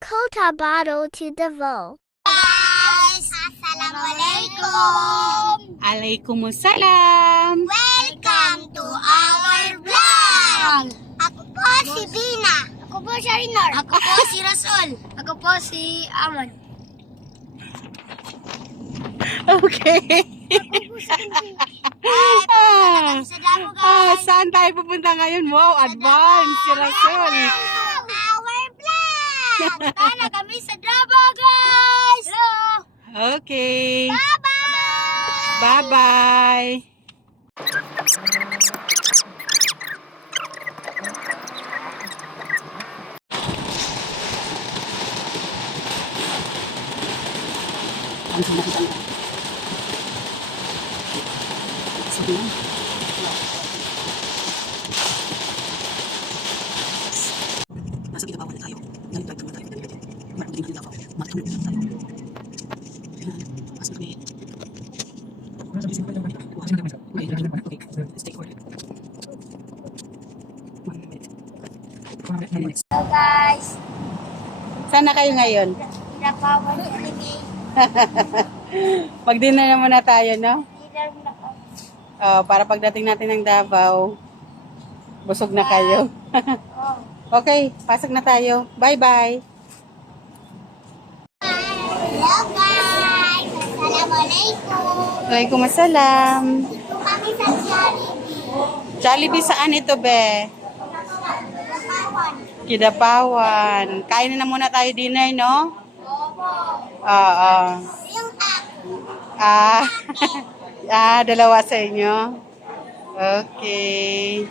Cotabato to Davao. Guys, Assalamualaikum. Alaikumussalam. Welcome to our vlog. Ako po si Bina. Ako po si Rinor. Ako po si Rasul. Ako po si Amon. Okay. Sa Davao, guys. Saan tayo pupunta ngayon? Wow, advance si Rasul. Our vlog. Tara kami sa Davao, guys. Hello. Okay. Bye-bye. Bye-bye. Nasa Kitabawan na tayo. Nag-drive naman tayo. Marating natin Davao. Matulog na tayo. Ayan. Pasok kami. Okay. Stay for it. 1 minute. 1 minute. Hello, guys. Saan na kayo ngayon? Pinapawan sa kami. Mag-dinner na muna tayo, no? Leader na kami. Para pagdating natin ng Davao, busog na kayo. Oh. Okay, pasok na tayo. Bye-bye. Hello, guys. Assalamualaikum. Waalaikumsalam. Dito kami sa Jollibee. Jollibee, saan ito, be? Pinapawan. Kidapawan. Kain na muna tayo dinner, no? Opo. Oo. Yung app. Dalawa sa inyo. Okay.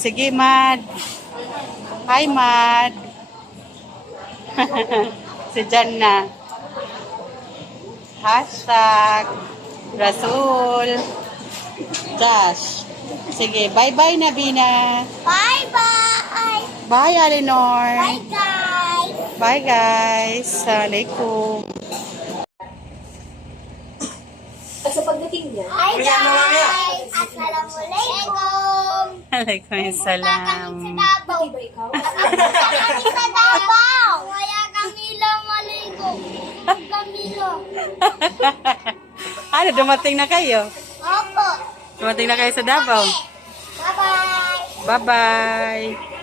Sige, Mad. Hi, Mad. Si Janna. Hashtag Rasul. Josh. Sige, bye-bye na, Bina. Bye-bye. Bye, Alinor. Bye, guys. Bye, guys. Assalamualaikum. Hi, guys. Assalamualaikum. Waalaikumsalam. Kami sa Davao. Kami sa Davao. Kaya kami lang maligo. Kami lang. Ano, dumating na kayo? Opo. Dumating na kayo sa Davao. Bye-bye. Bye-bye.